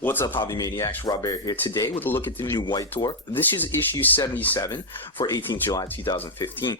What's up, Hobby Maniacs? Rob Bear here today with a look at the new White Dwarf. This is issue 77 for 18th July 2015.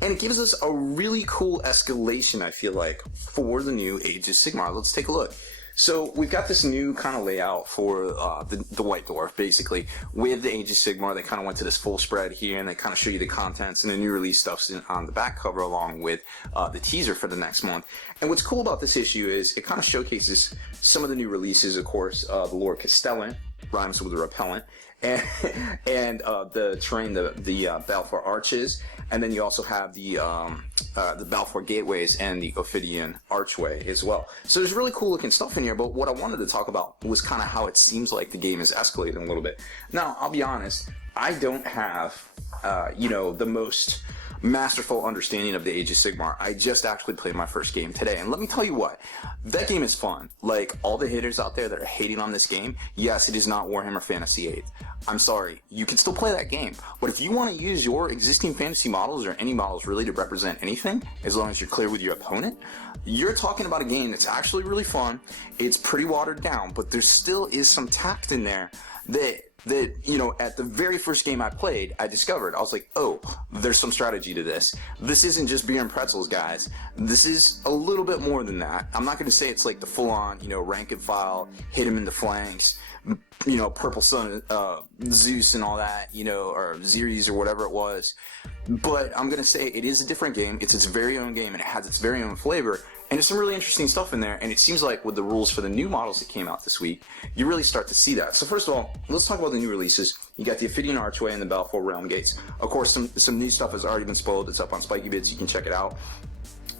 And it gives us a really cool escalation, I feel like, for the new Age of Sigmar. Let's take a look. So we've got this new kind of layout for the White Dwarf, basically, with the Age of Sigmar. They kind of went to this full spread here, and they kind of show you the contents and the new release stuff's on the back cover, along with the teaser for the next month. And what's cool about this issue is it kind of showcases some of the new releases. Of course, the Lord Castellan, rhymes with the repellent, and the terrain, the Balfour Arches, and then you also have the Balfour Gateways and the Ophidian Archway as well. So there's really cool looking stuff in here, but what I wanted to talk about was kind of how it seems like the game is escalating a little bit. Now, I'll be honest, I don't have, the most masterful understanding of the Age of Sigmar. I just actually played my first game today, and let me tell you what, that game is fun. Like, all the haters out there that are hating on this game, yes, it is not Warhammer Fantasy 8. I'm sorry, you can still play that game, but if you want to use your existing fantasy models, or any models really, to represent anything, as long as you're clear with your opponent, you're talking about a game that's actually really fun. It's pretty watered down, but there still is some tact in there that at the very first game I played, I discovered. I was like, oh, there's some strategy to this. This isn't just beer and pretzels, guys. This is a little bit more than that. I'm not going to say it's like the full-on, rank and file, hit him in the flanks, Purple Sun, Zeus and all that, or Xeres or whatever it was. But I'm going to say it is a different game. It's its very own game, and it has its very own flavor. And there's some really interesting stuff in there, and it seems like with the rules for the new models that came out this week, you really start to see that. So first of all, let's talk about the new releases. You got the Ophidian Archway and the Balfour Realm Gates. Of course, some new stuff has already been spoiled. It's up on Spiky Bits. You can check it out.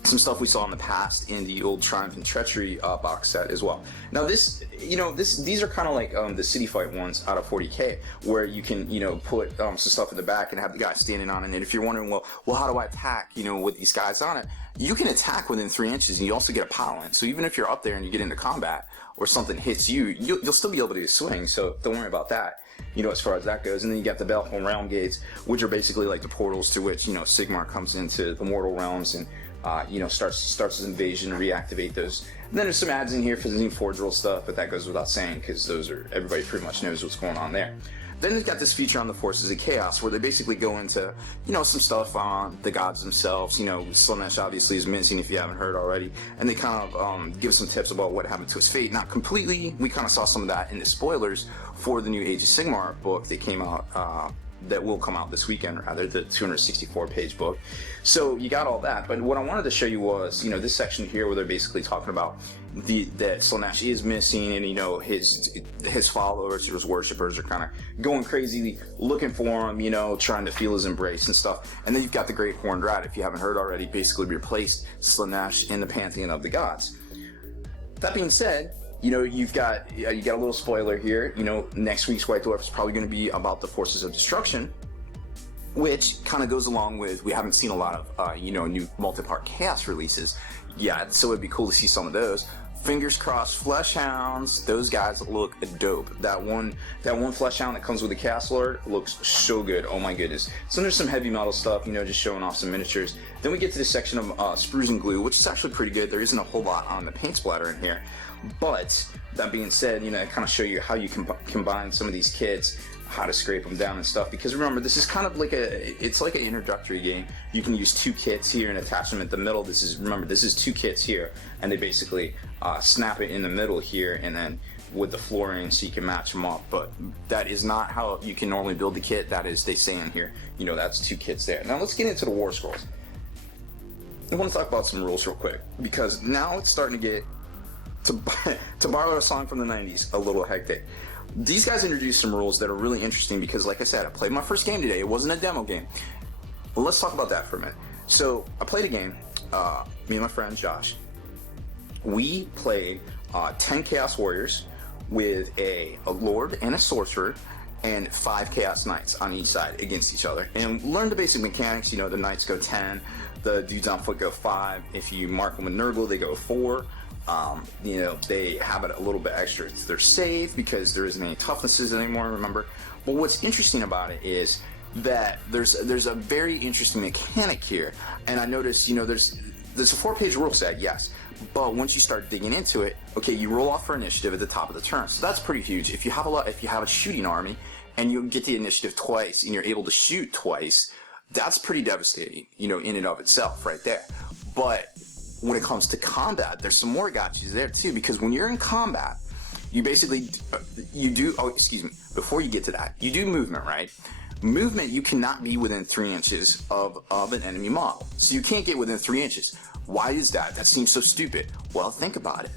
Some stuff we saw in the past in the old Triumph and Treachery box set as well. Now these are kind of like the City Fight ones out of 40K, where you can put some stuff in the back and have the guy standing on it. And if you're wondering, well, how do I attack with these guys on it? You can attack within 3 inches, and you also get a pile in. So even if you're up there and you get into combat or something hits you, you'll still be able to swing. So don't worry about that. As far as that goes. And then you got the Balfour Realm Gates, which are basically like the portals to which Sigmar comes into the mortal realms and starts his invasion and reactivate those. And then there's some ads in here for the new Forge Roll stuff, but that goes without saying because everybody pretty much knows what's going on there. Then they've got this feature on the Forces of Chaos where they basically go into, some stuff on the gods themselves. Slaanesh obviously is missing if you haven't heard already, and they kind of give some tips about what happened to his fate. Not completely, we kind of saw some of that in the spoilers for the new Age of Sigmar book that came out, that will come out this weekend, rather, the 264-page book. So you got all that, but what I wanted to show you was, this section here where they're basically talking about that Slaanesh is missing, and his followers, his worshippers, are kind of going crazy looking for him, trying to feel his embrace and stuff. And then you've got the Great Horned Rat, if you haven't heard already, basically replaced Slaanesh in the pantheon of the gods. That being said, you got a little spoiler here. Next week's White Dwarf is probably going to be about the Forces of Destruction, which kind of goes along with, we haven't seen a lot of new multi-part Chaos releases yet, so it'd be cool to see some of those. Fingers crossed, Flesh Hounds, those guys look dope. That one Flesh Hound that comes with the Chaos Lord looks so good. Oh my goodness. So there's some heavy metal stuff, just showing off some miniatures. Then we get to this section of sprues and glue, which is actually pretty good. There isn't a whole lot on the paint splatter in here. But that being said, I kind of show you how you can combine some of these kits, how to scrape them down and stuff. Because remember, this is kind of like it's like an introductory game. You can use 2 kits here and attach them at the middle. This is 2 kits here, and they basically snap it in the middle here, and then with the flooring so you can match them up. But that is not how you can normally build the kit. That is, they say in here, that's 2 kits there. Now let's get into the Warscrolls. I want to talk about some rules real quick, because now it's starting to get, to borrow a song from the 90s, a little hectic. These guys introduced some rules that are really interesting because, like I said, I played my first game today. It wasn't a demo game. Well, let's talk about that for a minute. So I played a game, me and my friend Josh. We played 10 Chaos Warriors with a Lord and a Sorcerer and 5 Chaos Knights on each side against each other, and learned the basic mechanics. The Knights go 10, the dudes on foot go 5. If you mark them with Nurgle, they go 4. They have it a little bit extra. They're safe because there isn't any toughnesses anymore, remember? But what's interesting about it is that there's a very interesting mechanic here. And I noticed, there's a 4-page rule set, yes, But once you start digging into it, okay, you roll off for initiative at the top of the turn, so that's pretty huge. If you have a shooting army and you get the initiative twice and you're able to shoot twice, that's pretty devastating, you know, in and of itself, right there. But when it comes to combat, there's some more gotchas there too, because when you're in combat, you basically before you get to that, you do movement, right? Movement, you cannot be within 3 inches of an enemy model. So you can't get within 3 inches. Why is that? That seems so stupid. Well, think about it.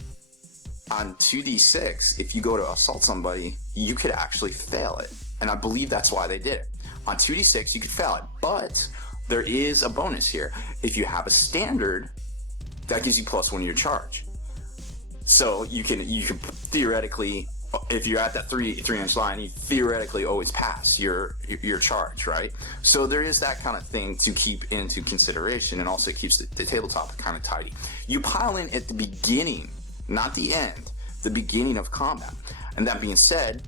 On 2d6, if you go to assault somebody, you could actually fail it. And I believe that's why they did it. On 2d6, you could fail it. But there is a bonus here. If you have a standard, that gives you +1 to your charge. So you can theoretically, if you're at that 3-inch line, you theoretically always pass your charge, right? So there is that kind of thing to keep into consideration, and also it keeps the tabletop kind of tidy. You pile in at the beginning, not the end, the beginning of combat. And that being said,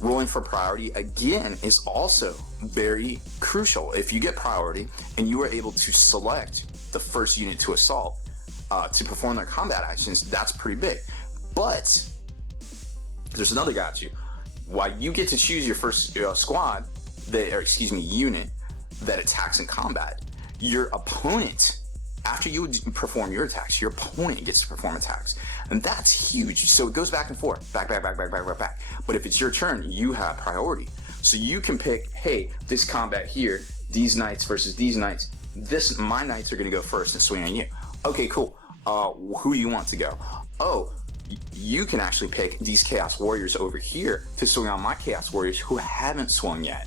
rolling for priority again is also very crucial. If you get priority and you are able to select the first unit to assault to perform their combat actions, that's pretty big. But there's another gotcha. While you get to choose your first unit that attacks in combat, your opponent, after you perform your attacks, your opponent gets to perform attacks. And that's huge. So it goes back and forth, back. But if it's your turn, you have priority. So you can pick, hey, this combat here, these knights versus these knights, my knights are gonna go first and swing on you. Okay, cool. Who do you want to go? Oh, you can actually pick these Chaos Warriors over here to swing on my Chaos Warriors who haven't swung yet.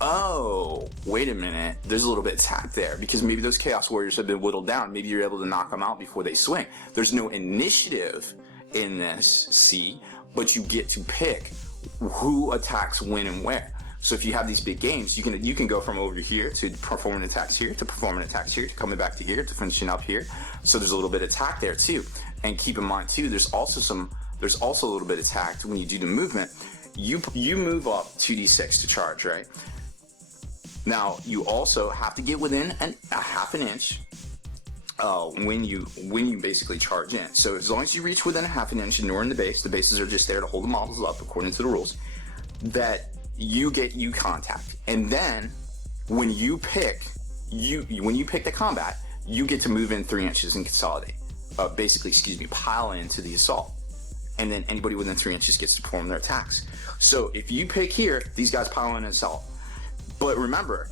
Oh, wait a minute, there's a little bit of attack there, because maybe those Chaos Warriors have been whittled down. Maybe you're able to knock them out before they swing. There's no initiative in this, see, but you get to pick who attacks when and where. So if you have these big games, you can go from over here to performing attacks here, to performing attacks here, to coming back to here, to finishing up here. So there's a little bit of attack there too. And keep in mind too, there's also a little bit of attack when you do the movement. You move up 2d6 to charge, right? Now you also have to get within a half an inch when you basically charge in. So as long as you reach within a half an inch and you're in the bases are just there to hold the models up according to the rules, that you get contact. And then when you pick the combat, you get to move in 3 inches and consolidate. Pile into the assault. And then anybody within 3 inches gets to perform their attacks. So if you pick here, these guys pile in and assault. But remember,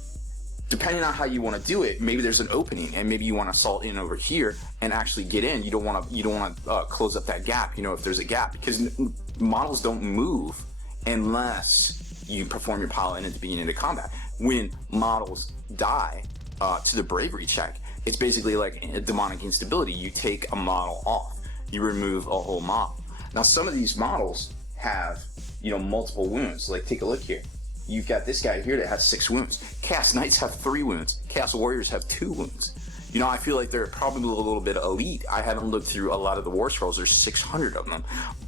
depending on how you want to do it, maybe there's an opening, and maybe you want to assault in over here and actually get in. You don't want to close up that gap. You know, if there's a gap, because models don't move unless you perform your pile in at the beginning of combat. When models die to the bravery check, it's basically like a demonic instability. You take a model off, you remove a whole model. Now some of these models have, you know, multiple wounds. Like take a look here. You've got this guy here that has 6 wounds. Chaos Knights have 3 wounds. Chaos Warriors have 2 wounds. You know, I feel like they're probably a little bit elite. I haven't looked through a lot of the Warscrolls. There's 600 of them.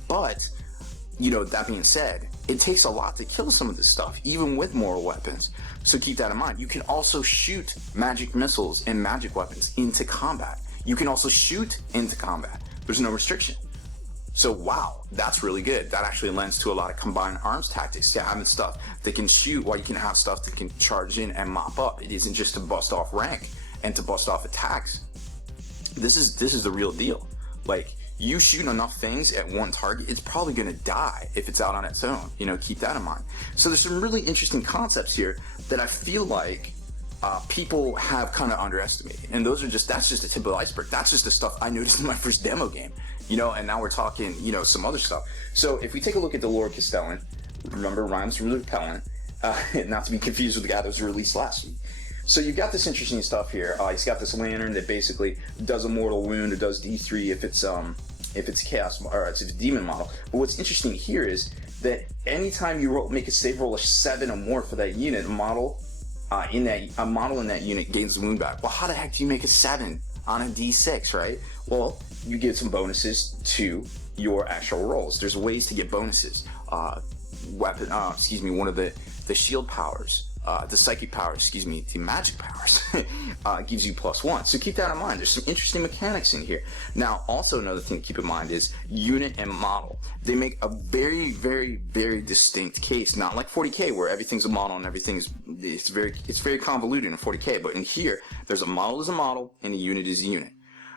But, you know, that being said, it takes a lot to kill some of this stuff, even with moral weapons. So keep that in mind. You can also shoot magic missiles and magic weapons into combat. You can also shoot into combat. There's no restriction. So wow, that's really good. That actually lends to a lot of combined arms tactics, to having stuff that can shoot while you can have stuff that can charge in and mop up. It isn't just to bust off rank and to bust off attacks. This is the real deal. Like, you shoot enough things at one target, it's probably gonna die if it's out on its own. You know, keep that in mind. So there's some really interesting concepts here that I feel like people have kind of underestimated. And that's just the tip of the iceberg. That's just the stuff I noticed in my first demo game. You know, and now we're talking, you know, some other stuff. So if we take a look at the Lord Castellan, remember, rhymes with repellent, not to be confused with the guy that was released last week. So you've got this interesting stuff here. He's got this lantern that basically does a mortal wound. It does D3 if it's chaos, or it's a demon model. But what's interesting here is that anytime you make a save roll of 7 or more for that unit, a model in that unit gains the wound back. Well, how the heck do you make a 7 on a D6, right? Well, you get some bonuses to your actual rolls. There's ways to get bonuses. One of the shield powers the psychic powers, excuse me, the magic powers, gives you +1. So keep that in mind. There's some interesting mechanics in here. Now, also another thing to keep in mind is unit and model. They make a very, very, very distinct case. Not like 40k where everything's a model and it's very convoluted in 40k. But in here, there's a model is a model and a unit is a unit.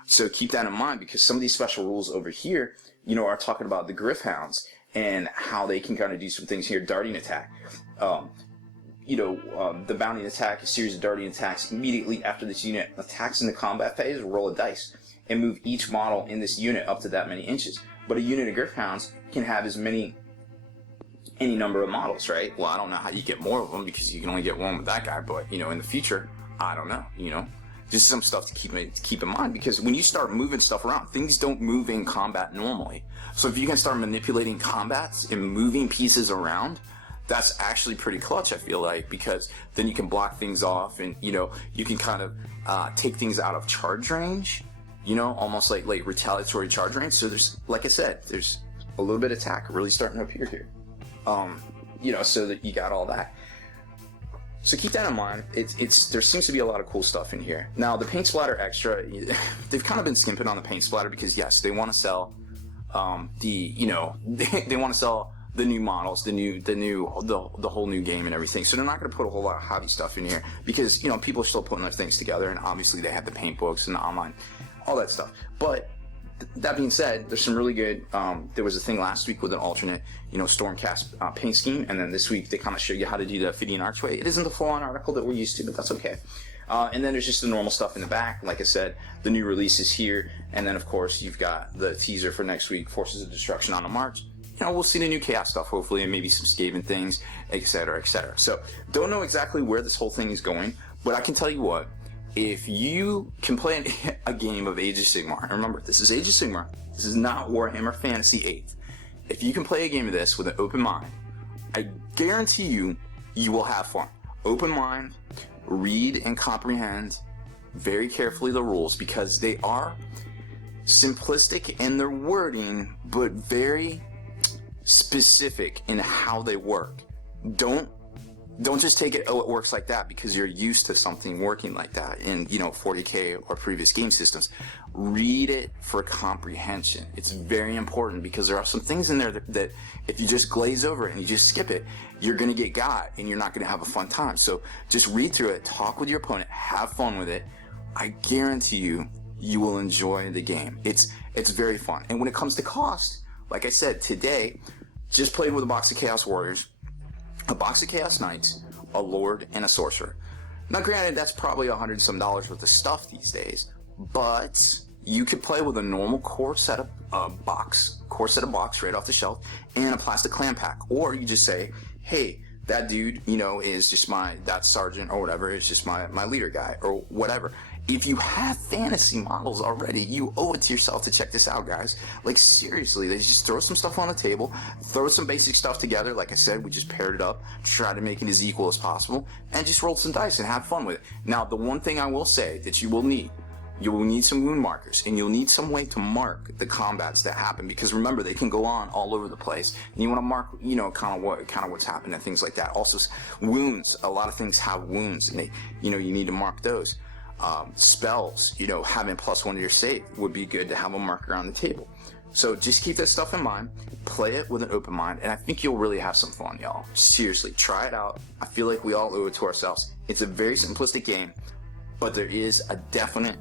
So keep that in mind, because some of these special rules over here, you know, are talking about the Griffhounds and how they can kind of do some things here. Darting attack. The bounding attack, a series of darting attacks immediately after this unit attacks in the combat phase. Roll a dice and move each model in this unit up to that many inches. But a unit of Griffhounds can have any number of models, right? Well, I don't know how you get more of them, because you can only get one with that guy. But you know, in the future, I don't know. You know, just some stuff to keep in mind, because when you start moving stuff around, things don't move in combat normally. So if you can start manipulating combats and moving pieces around, that's actually pretty clutch, I feel like, because then you can block things off, and you know, you can kind of take things out of charge range, you know, almost like retaliatory charge range. So there's, like I said, there's a little bit of attack really starting to appear here, you know, so that you got all that. So keep that in mind. There seems to be a lot of cool stuff in here. Now the paint splatter extra, they've kind of been skimping on the paint splatter, because yes, they want to sell they want to sell the new models, the whole new game and everything. So they're not going to put a whole lot of hobby stuff in here, because you know, people are still putting their things together, and obviously they have the paint books and the online, all that stuff. But that being said, there's some really good. There was a thing last week with an alternate, you know, Stormcast paint scheme, and then this week they kind of show you how to do the Ophidian Archway. It isn't the full-on article that we're used to, but that's okay. And then there's just the normal stuff in the back. Like I said, the new release is here, and then of course you've got the teaser for next week, Forces of Destruction on the March. You know, we'll see the new Chaos stuff, hopefully, and maybe some Skaven things, etc., etc. So, don't know exactly where this whole thing is going, but I can tell you what, if you can play a game of Age of Sigmar, and remember, this is Age of Sigmar, this is not Warhammer Fantasy 8. If you can play a game of this with an open mind, I guarantee you, you will have fun. Open mind, read and comprehend very carefully the rules, because they are simplistic in their wording, but very specific in how they work. Don't just take it, oh, it works like that, because you're used to something working like that in, you know, 40k or previous game systems. Read it for comprehension. It's very important, because there are some things in there that if you just glaze over it and you just skip it, you're going to get got and you're not going to have a fun time. So just read through it, talk with your opponent, have fun with it. I guarantee you will enjoy the game. It's very fun. And when it comes to cost, like I said, today, just played with a box of Chaos Warriors, a box of Chaos Knights, a Lord, and a Sorcerer. Now granted, that's probably $100 and some worth of stuff these days, but you could play with a normal core set of box right off the shelf, and a plastic clan pack. Or you just say, hey, that dude, you know, is just that sergeant or whatever, is just my leader guy, or whatever. If you have fantasy models already, you owe it to yourself to check this out, guys. Like, seriously, they just throw some stuff on the table, throw some basic stuff together. Like I said, we just paired it up, try to make it as equal as possible, and just roll some dice and have fun with it. Now, the one thing I will say that you will need some wound markers, and you'll need some way to mark the combats that happen, because remember, they can go on all over the place, and you want to mark, you know, kind of what's happening and things like that. Also, wounds. A lot of things have wounds, and you need to mark those. Spells, you know, having +1 to your save would be good to have a marker on the table. So just keep that stuff in mind, play it with an open mind, and I think you'll really have some fun, y'all. Seriously, try it out. I feel like we all owe it to ourselves. It's a very simplistic game, but there is a definite,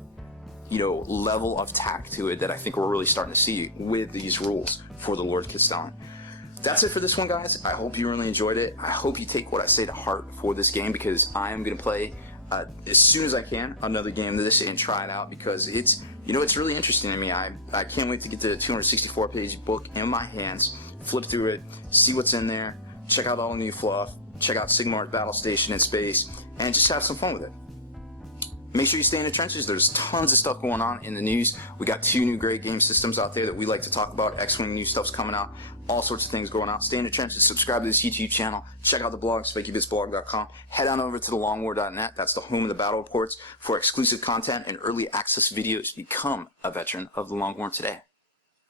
you know, level of tact to it that I think we're really starting to see with these rules for the Lord Castellan. That's it for this one, guys. I hope you really enjoyed it. I hope you take what I say to heart for this game, because I am going to play as soon as I can another game of this and try it out, because it's, you know, it's really interesting to me. I can't wait to get the 264-page book in my hands, flip through it, see what's in there, check out all the new fluff, check out Sigmar's battle station in space, and just have some fun with it. Make sure you stay in the trenches. There's tons of stuff going on in the news. We got 2 new great game systems out there that we like to talk about. X-Wing new stuff's coming out. All sorts of things going out. Stay in the trenches. Subscribe to this YouTube channel. Check out the blog, SpankyBitsblog.com. Head on over to thelongwar.net. That's the home of the battle reports for exclusive content and early access videos. Become a veteran of the Long War today.